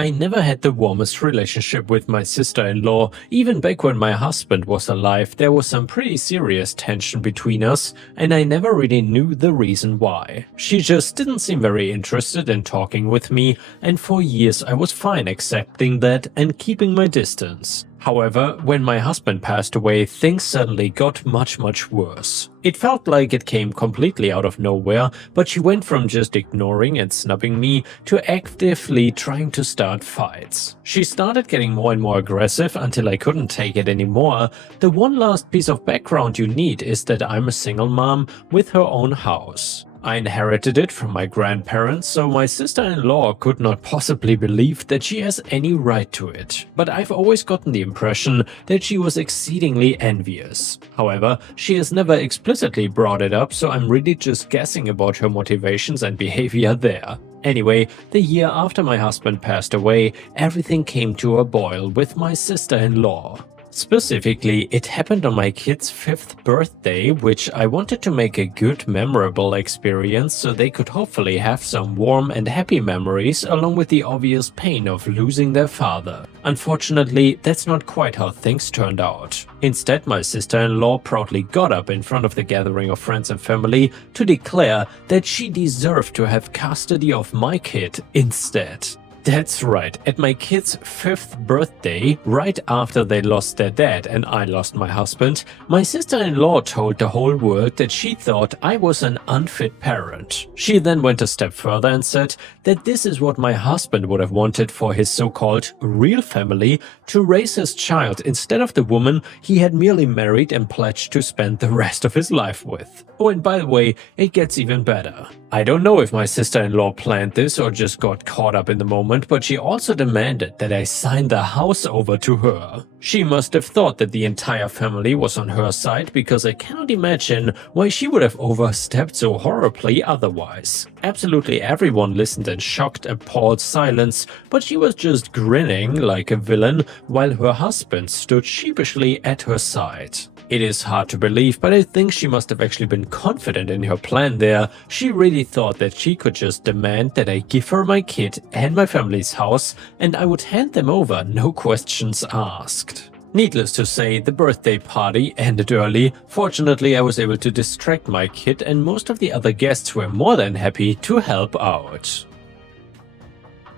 I never had the warmest relationship with my sister-in-law. Even back when my husband was alive, there was some pretty serious tension between us, and I never really knew the reason why. She just didn't seem very interested in talking with me, and for years I was fine accepting that and keeping my distance. However, when my husband passed away, things suddenly got much worse. It felt like it came completely out of nowhere, but she went from just ignoring and snubbing me to actively trying to start fights. She started getting more and more aggressive until I couldn't take it anymore. The one last piece of background you need is that I'm a single mom with her own house. I inherited it from my grandparents, so my sister-in-law could not possibly believe that she has any right to it. But I've always gotten the impression that she was exceedingly envious. However, she has never explicitly brought it up, so I'm really just guessing about her motivations and behavior there. Anyway, the year after my husband passed away, everything came to a boil with my sister-in-law. Specifically, it happened on my kid's 5th birthday, which I wanted to make a good, memorable experience so they could hopefully have some warm and happy memories along with the obvious pain of losing their father. Unfortunately, that's not quite how things turned out. Instead, my sister-in-law proudly got up in front of the gathering of friends and family to declare that she deserved to have custody of my kid instead. That's right, at my kid's 5th birthday, right after they lost their dad and I lost my husband, my sister-in-law told the whole world that she thought I was an unfit parent. She then went a step further and said that this is what my husband would have wanted for his so-called real family to raise his child instead of the woman he had merely married and pledged to spend the rest of his life with. Oh, and by the way, it gets even better. I don't know if my sister-in-law planned this or just got caught up in the moment, but she also demanded that I sign the house over to her. She must have thought that the entire family was on her side, because I cannot imagine why she would have overstepped so horribly otherwise. Absolutely everyone listened in shocked, appalled silence, but she was just grinning like a villain while her husband stood sheepishly at her side. It is hard to believe, but I think she must have actually been confident in her plan there. She really thought that she could just demand that I give her my kid and my family's house, and I would hand them over, no questions asked. Needless to say, the birthday party ended early. Fortunately, I was able to distract my kid, and most of the other guests were more than happy to help out.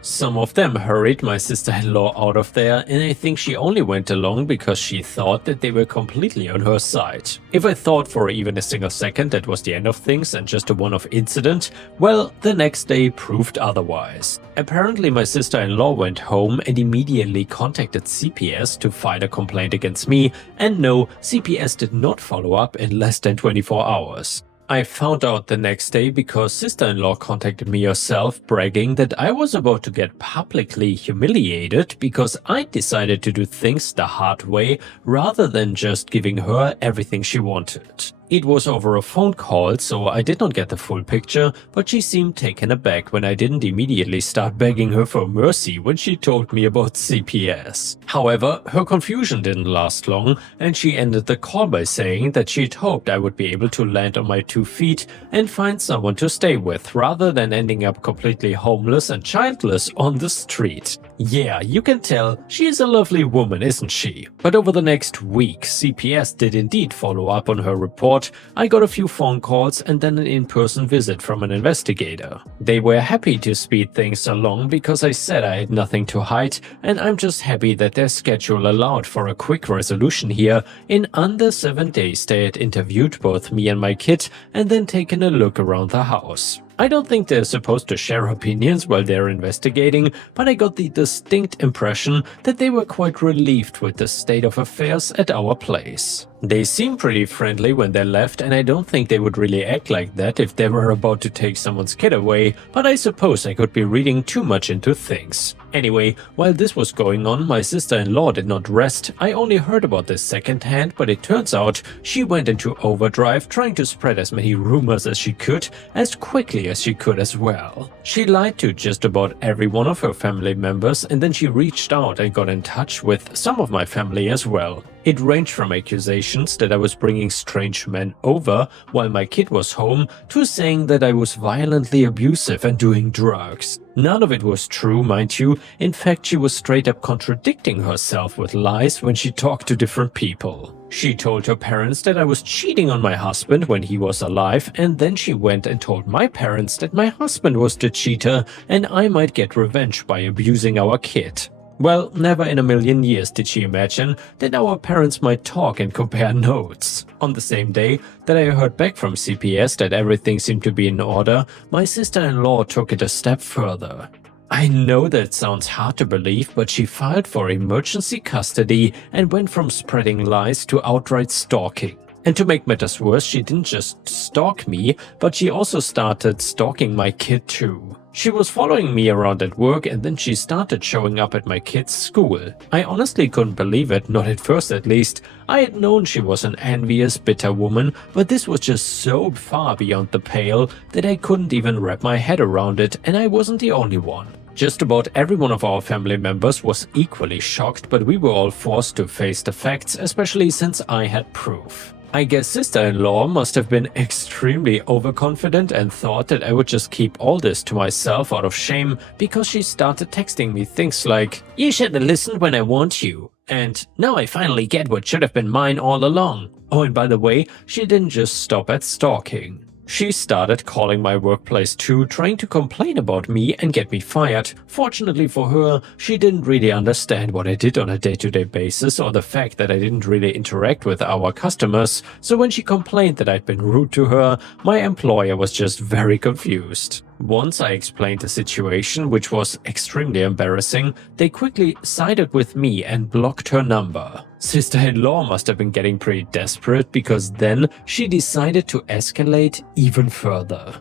Some of them hurried my sister-in-law out of there, and I think she only went along because she thought that they were completely on her side. If I thought for even a single second that was the end of things and just a one-off incident, well, the next day proved otherwise. Apparently my sister-in-law went home and immediately contacted CPS to file a complaint against me, and no, CPS did not follow up in less than 24 hours. I found out the next day because sister-in-law contacted me herself, bragging that I was about to get publicly humiliated because I decided to do things the hard way rather than just giving her everything she wanted. It was over a phone call, so I did not get the full picture, but she seemed taken aback when I didn't immediately start begging her for mercy when she told me about CPS. However, her confusion didn't last long, and she ended the call by saying that she'd hoped I would be able to land on my 2 feet and find someone to stay with rather than ending up completely homeless and childless on the street. Yeah, you can tell she is a lovely woman, isn't she? But over the next week, CPS did indeed follow up on her report. I got a few phone calls and then an in-person visit from an investigator. They were happy to speed things along because I said I had nothing to hide, and I'm just happy that their schedule allowed for a quick resolution here. In under 7 days they had interviewed both me and my kid and then taken a look around the house. I don't think they're supposed to share opinions while they're investigating, but I got the distinct impression that they were quite relieved with the state of affairs at our place. They seemed pretty friendly when they left, and I don't think they would really act like that if they were about to take someone's kid away, but I suppose I could be reading too much into things. Anyway, while this was going on, my sister-in-law did not rest. I only heard about this secondhand, but it turns out she went into overdrive trying to spread as many rumors as she could, as quickly as she could as well. She lied to just about every one of her family members, and then she reached out and got in touch with some of my family as well. It ranged from accusations that I was bringing strange men over while my kid was home to saying that I was violently abusive and doing drugs. None of it was true, mind you. In fact, she was straight up contradicting herself with lies when she talked to different people. She told her parents that I was cheating on my husband when he was alive, and then she went and told my parents that my husband was the cheater and I might get revenge by abusing our kid. Well, never in a million years did she imagine that our parents might talk and compare notes. On the same day that I heard back from CPS that everything seemed to be in order, my sister-in-law took it a step further. I know that sounds hard to believe, but she filed for emergency custody and went from spreading lies to outright stalking. And to make matters worse, she didn't just stalk me, but she also started stalking my kid too. She was following me around at work and then she started showing up at my kid's school. I honestly couldn't believe it, not at first at least. I had known she was an envious, bitter woman, but this was just so far beyond the pale that I couldn't even wrap my head around it, and I wasn't the only one. Just about every one of our family members was equally shocked, but we were all forced to face the facts, especially since I had proof. I guess sister-in-law must have been extremely overconfident and thought that I would just keep all this to myself out of shame, because she started texting me things like, "You should have listened when I warned you," and "Now I finally get what should have been mine all along." Oh, and by the way, she didn't just stop at stalking. She started calling my workplace too, trying to complain about me and get me fired. Fortunately for her, she didn't really understand what I did on a day-to-day basis or the fact that I didn't really interact with our customers, so when she complained that I'd been rude to her, my employer was just very confused. Once I explained the situation, which was extremely embarrassing, they quickly sided with me and blocked her number. Sister-in-law must have been getting pretty desperate, because then she decided to escalate even further.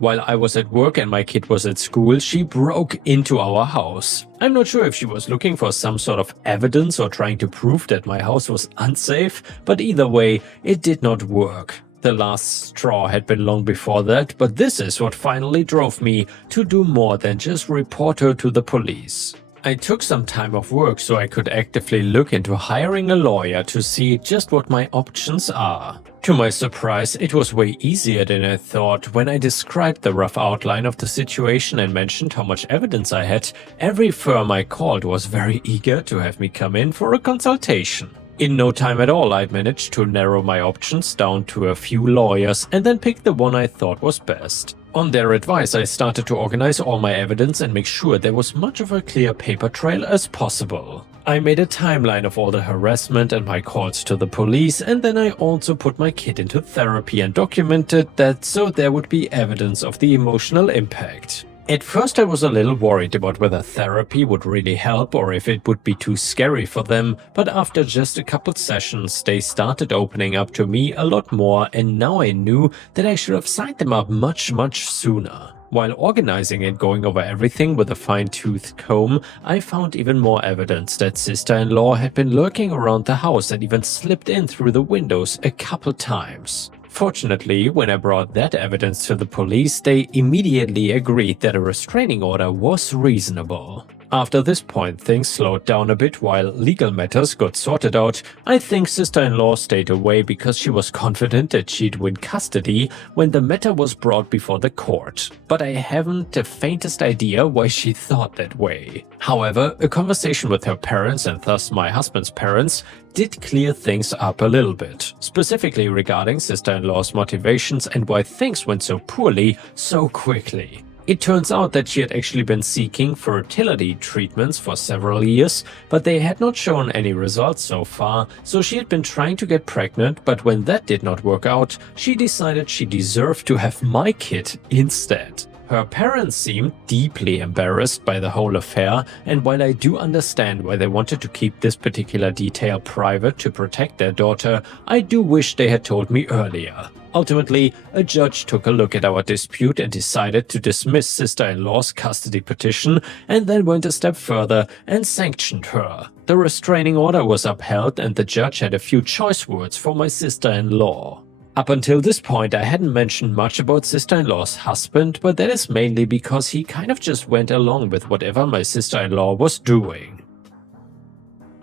While I was at work and my kid was at school, she broke into our house. I'm not sure if she was looking for some sort of evidence or trying to prove that my house was unsafe, but either way, it did not work. The last straw had been long before that, but this is what finally drove me to do more than just report her to the police. I took some time off work so I could actively look into hiring a lawyer to see just what my options are. To my surprise, it was way easier than I thought. When I described the rough outline of the situation and mentioned how much evidence I had, every firm I called was very eager to have me come in for a consultation. In no time at all, I managed to narrow my options down to a few lawyers and then picked the one I thought was best. On their advice, I started to organize all my evidence and make sure there was much of a clear paper trail as possible. I made a timeline of all the harassment and my calls to the police, and then I also put my kid into therapy and documented that so there would be evidence of the emotional impact. At first I was a little worried about whether therapy would really help or if it would be too scary for them, but after just a couple sessions they started opening up to me a lot more, and now I knew that I should have signed them up much sooner. While organizing and going over everything with a fine-toothed comb, I found even more evidence that sister-in-law had been lurking around the house and even slipped in through the windows a couple times. Fortunately, when I brought that evidence to the police, they immediately agreed that a restraining order was reasonable. After this point, things slowed down a bit while legal matters got sorted out. I think sister-in-law stayed away because she was confident that she'd win custody when the matter was brought before the court. But I haven't the faintest idea why she thought that way. However, a conversation with her parents, and thus my husband's parents, did clear things up a little bit, specifically regarding sister-in-law's motivations and why things went so poorly so quickly. It turns out that she had actually been seeking fertility treatments for several years, but they had not shown any results so far, so she had been trying to get pregnant, but when that did not work out, she decided she deserved to have my kid instead. Her parents seemed deeply embarrassed by the whole affair, and while I do understand why they wanted to keep this particular detail private to protect their daughter, I do wish they had told me earlier. Ultimately, a judge took a look at our dispute and decided to dismiss sister-in-law's custody petition, and then went a step further and sanctioned her. The restraining order was upheld and the judge had a few choice words for my sister-in-law. Up until this point, I hadn't mentioned much about sister-in-law's husband, but that is mainly because he kind of just went along with whatever my sister-in-law was doing.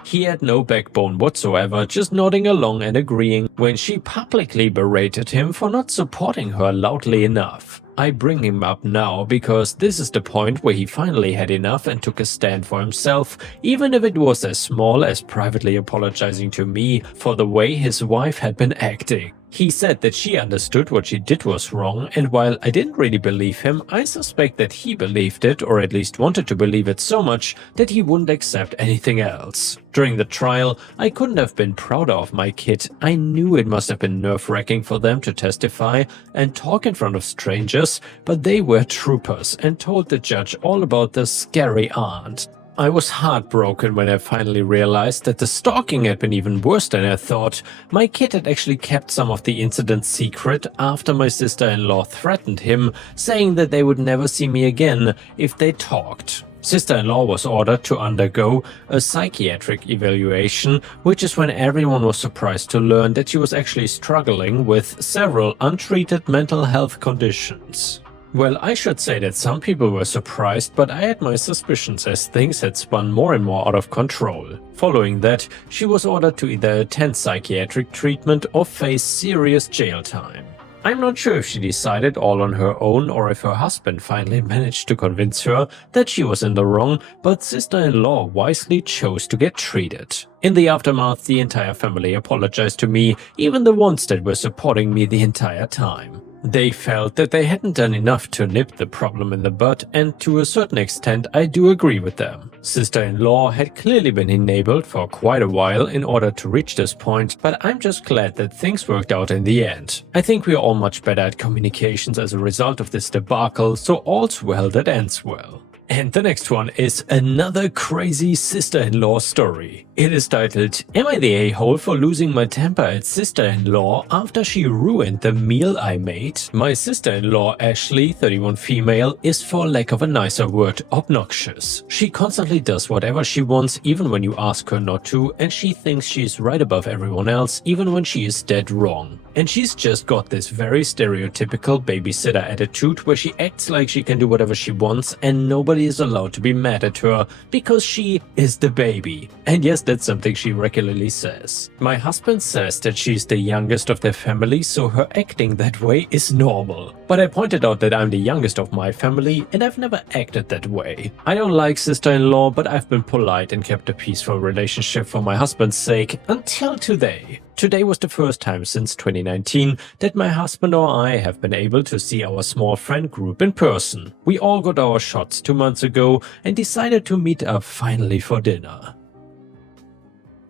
He had no backbone whatsoever, just nodding along and agreeing when she publicly berated him for not supporting her loudly enough. I bring him up now because this is the point where he finally had enough and took a stand for himself, even if it was as small as privately apologizing to me for the way his wife had been acting. He said that she understood what she did was wrong, and while I didn't really believe him, I suspect that he believed it, or at least wanted to believe it so much that he wouldn't accept anything else. During the trial, I couldn't have been prouder of my kid. I knew it must have been nerve-wracking for them to testify and talk in front of strangers, but they were troopers and told the judge all about the scary aunt. I was heartbroken when I finally realized that the stalking had been even worse than I thought. My kid had actually kept some of the incident secret after my sister-in-law threatened him, saying that they would never see me again if they talked. Sister-in-law was ordered to undergo a psychiatric evaluation, which is when everyone was surprised to learn that she was actually struggling with several untreated mental health conditions. Well, I should say that some people were surprised, but I had my suspicions as things had spun more and more out of control. Following that, she was ordered to either attend psychiatric treatment or face serious jail time. I'm not sure if she decided all on her own or if her husband finally managed to convince her that she was in the wrong, but sister-in-law wisely chose to get treated. In the aftermath, the entire family apologized to me, even the ones that were supporting me the entire time. They felt that they hadn't done enough to nip the problem in the bud, and to a certain extent I do agree with them. Sister-in-law had clearly been enabled for quite a while in order to reach this point, but I'm just glad that things worked out in the end. I think we are all much better at communications as a result of this debacle, so all's well that ends well. And the next one is another crazy sister-in-law story. It is titled, "Am I the a-hole for losing my temper at sister-in-law after she ruined the meal I made?" My sister-in-law, Ashley, 31 female, is, for lack of a nicer word, obnoxious. She constantly does whatever she wants even when you ask her not to, and she thinks she's right above everyone else even when she is dead wrong. And she's just got this very stereotypical babysitter attitude where she acts like she can do whatever she wants and nobody is allowed to be mad at her because she is the baby. And yes, that's something she regularly says. My husband says that she's the youngest of their family, so her acting that way is normal. But I pointed out that I'm the youngest of my family and I've never acted that way. I don't like sister-in-law, but I've been polite and kept a peaceful relationship for my husband's sake until today. Today was the first time since 2019 that my husband or I have been able to see our small friend group in person. We all got our shots 2 months ago and decided to meet up finally for dinner.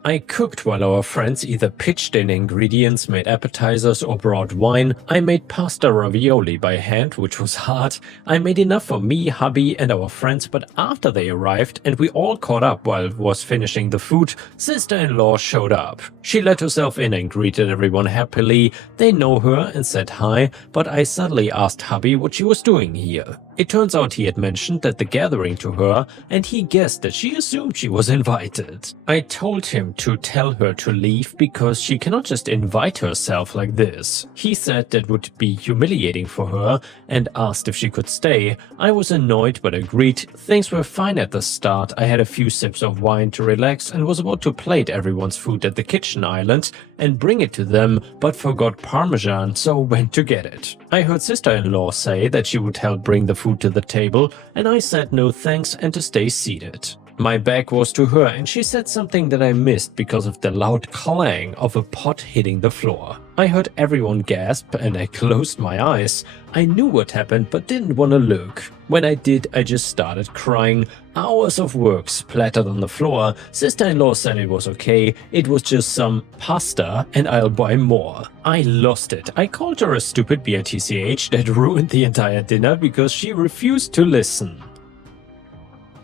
I cooked while our friends either pitched in ingredients, made appetizers or brought wine. I made pasta ravioli by hand, which was hard. I made enough for me, hubby and our friends, but after they arrived and we all caught up while was finishing the food, sister-in-law showed up. She let herself in and greeted everyone happily. They know her and said hi, but I suddenly asked hubby what she was doing here. It turns out he had mentioned that the gathering to her, and he guessed that she assumed she was invited. I told him to tell her to leave because she cannot just invite herself like this. He said that would be humiliating for her and asked if she could stay. I was annoyed but agreed. Things were fine at the start. I had a few sips of wine to relax and was about to plate everyone's food at the kitchen island and bring it to them, but forgot Parmesan, so went to get it. I heard sister-in-law say that she would help bring the food to the table, and I said no thanks and to stay seated. My back was to her and she said something that I missed because of the loud clang of a pot hitting the floor. I heard everyone gasp and I closed my eyes. I knew what happened but didn't want to look. When I did, I just started crying. Hours of work splattered on the floor. Sister-in-law said it was okay, it was just some pasta and I'll buy more. I lost it. I called her a stupid bitch that ruined the entire dinner because she refused to listen.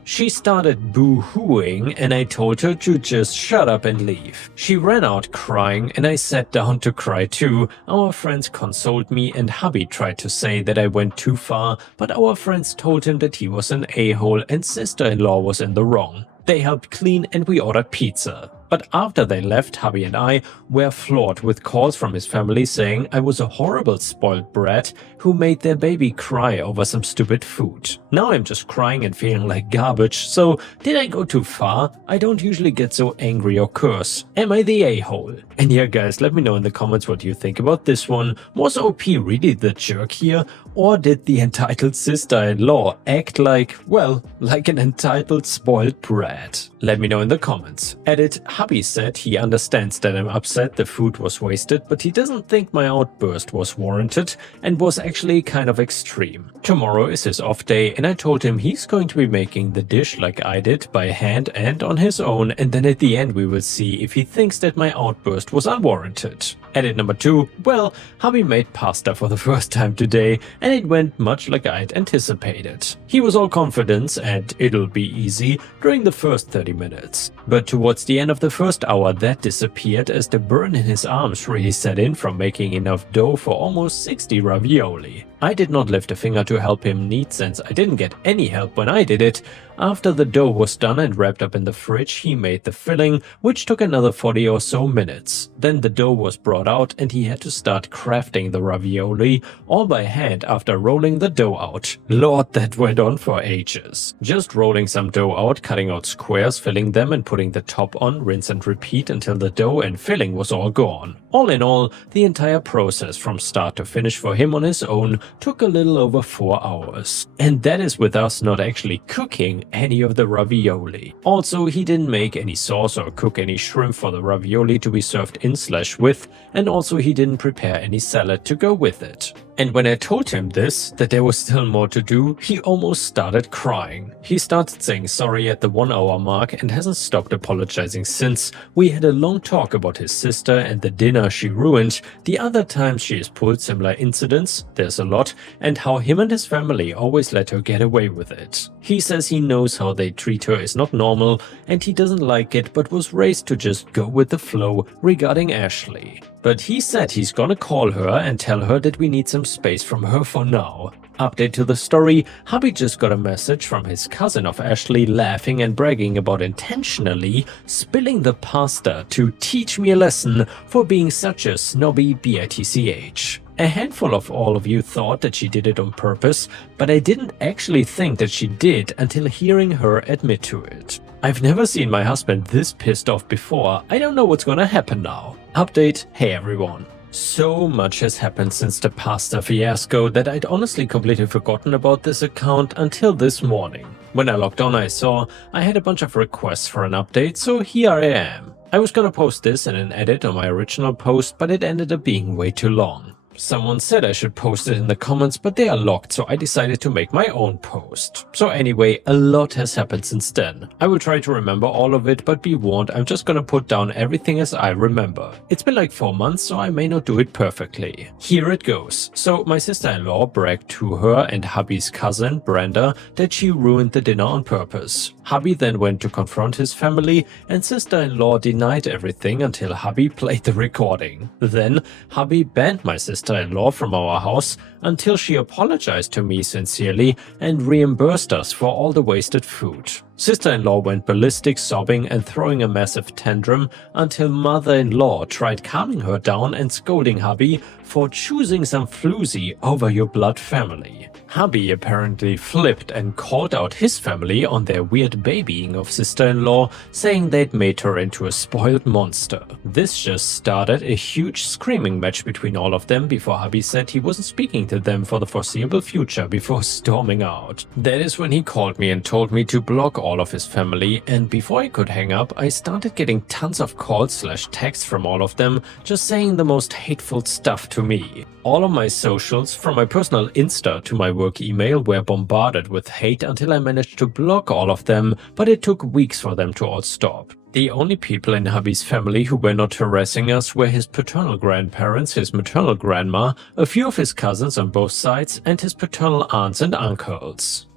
She started boo-hooing and I told her to just shut up and leave. She ran out crying and I sat down to cry too. Our friends consoled me and hubby tried to say that I went too far, but our friends told him that he was an a-hole and sister-in-law was in the wrong. They helped clean and we ordered pizza. But after they left, hubby and I were floored with calls from his family saying I was a horrible spoiled brat who made their baby cry over some stupid food. Now I'm just crying and feeling like garbage, so did I go too far? I don't usually get so angry or curse. Am I the a-hole? And yeah guys, let me know in the comments what you think about this one. Was OP really the jerk here? Or did the entitled sister-in-law act like, well, like an entitled spoiled brat? Let me know in the comments. Edit, hubby said he understands that I'm upset the food was wasted, but he doesn't think my outburst was warranted and was actually kind of extreme. Tomorrow is his off day and I told him he's going to be making the dish like I did by hand and on his own, and then at the end we will see if he thinks that my outburst was unwarranted. Edit number 2, well, hubby made pasta for the first time today and it went much like I'd anticipated. He was all confidence and it'll be easy during the first 30 minutes. But towards the end of the first hour that disappeared as the burn in his arms really set in from making enough dough for almost 60 ravioli. I did not lift a finger to help him knead since I didn't get any help when I did it. After the dough was done and wrapped up in the fridge, he made the filling, which took another 40 or so minutes. Then the dough was brought out and he had to start crafting the ravioli, all by hand after rolling the dough out. Lord, that went on for ages. Just rolling some dough out, cutting out squares, filling them and putting the top on, rinse and repeat until the dough and filling was all gone. All in all, the entire process from start to finish for him on his own took a little over 4 hours. And that is with us not actually cooking any of the ravioli. Also, he didn't make any sauce or cook any shrimp for the ravioli to be served in/with, and also he didn't prepare any salad to go with it. And when I told him this, that there was still more to do, he almost started crying. He started saying sorry at the 1 hour mark and hasn't stopped apologizing since. We had a long talk about his sister and the dinner she ruined, the other times she has pulled similar incidents, there's a lot, and how him and his family always let her get away with it. He says he knows how they treat her is not normal and he doesn't like it but was raised to just go with the flow regarding Ashley. But he said he's gonna call her and tell her that we need some space from her for now. Update to the story, hubby just got a message from his cousin of Ashley laughing and bragging about intentionally spilling the pasta to teach me a lesson for being such a snobby bitch. A handful of all of you thought that she did it on purpose, but I didn't actually think that she did until hearing her admit to it. I've never seen my husband this pissed off before. I don't know what's gonna happen now. Update, hey everyone. So much has happened since the pasta fiasco that I'd honestly completely forgotten about this account until this morning. When I logged on I saw I had a bunch of requests for an update, so here I am. I was gonna post this in an edit on my original post, but it ended up being way too long. Someone said I should post it in the comments, but they are locked, so I decided to make my own post. So anyway, a lot has happened since then. I will try to remember all of it, but be warned, I'm just gonna put down everything as I remember. It's been like 4 months, so I may not do it perfectly. Here it goes. So my sister-in-law bragged to her and hubby's cousin, Brenda, that she ruined the dinner on purpose. Hubby then went to confront his family, and sister-in-law denied everything until hubby played the recording. Then hubby banned my sister-in-law from our house until she apologized to me sincerely and reimbursed us for all the wasted food. Sister-in-law went ballistic, sobbing and throwing a massive tantrum until mother-in-law tried calming her down and scolding hubby for choosing some floozy over your blood family. Hubby apparently flipped and called out his family on their weird babying of sister-in-law, saying they'd made her into a spoiled monster. This just started a huge screaming match between all of them before hubby said he wasn't speaking to them for the foreseeable future before storming out. That is when he called me and told me to block all of his family, and before I could hang up, I started getting tons of calls/texts from all of them just saying the most hateful stuff to me. All of my socials, from my personal Insta to my work email, were bombarded with hate until I managed to block all of them, but it took weeks for them to all stop. The only people in hubby's family who were not harassing us were his paternal grandparents, his maternal grandma, a few of his cousins on both sides, and his paternal aunts and uncles.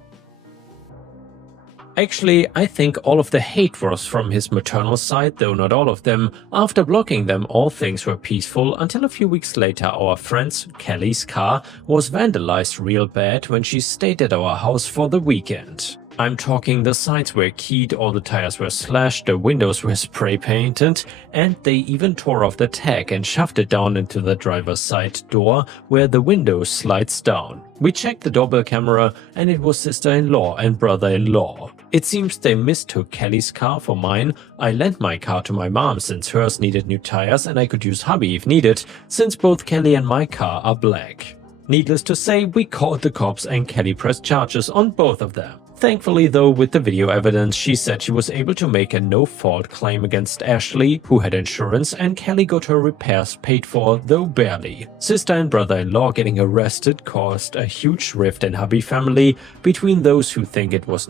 Actually, I think all of the hate was from his maternal side, though not all of them. After blocking them, all things were peaceful until a few weeks later our friend's, Kelly's car was vandalized real bad when she stayed at our house for the weekend. I'm talking the sides were keyed, all the tires were slashed, the windows were spray painted, and they even tore off the tag and shoved it down into the driver's side door where the window slides down. We checked the doorbell camera and it was sister-in-law and brother-in-law. It seems they mistook Kelly's car for mine. I lent my car to my mom since hers needed new tires and I could use hubby if needed, since both Kelly and my car are black. Needless to say, we called the cops and Kelly pressed charges on both of them. Thankfully though, with the video evidence, she said she was able to make a no-fault claim against Ashley, who had insurance, and Kelly got her repairs paid for, though barely. Sister and brother-in-law getting arrested caused a huge rift in hubby family between those who think it was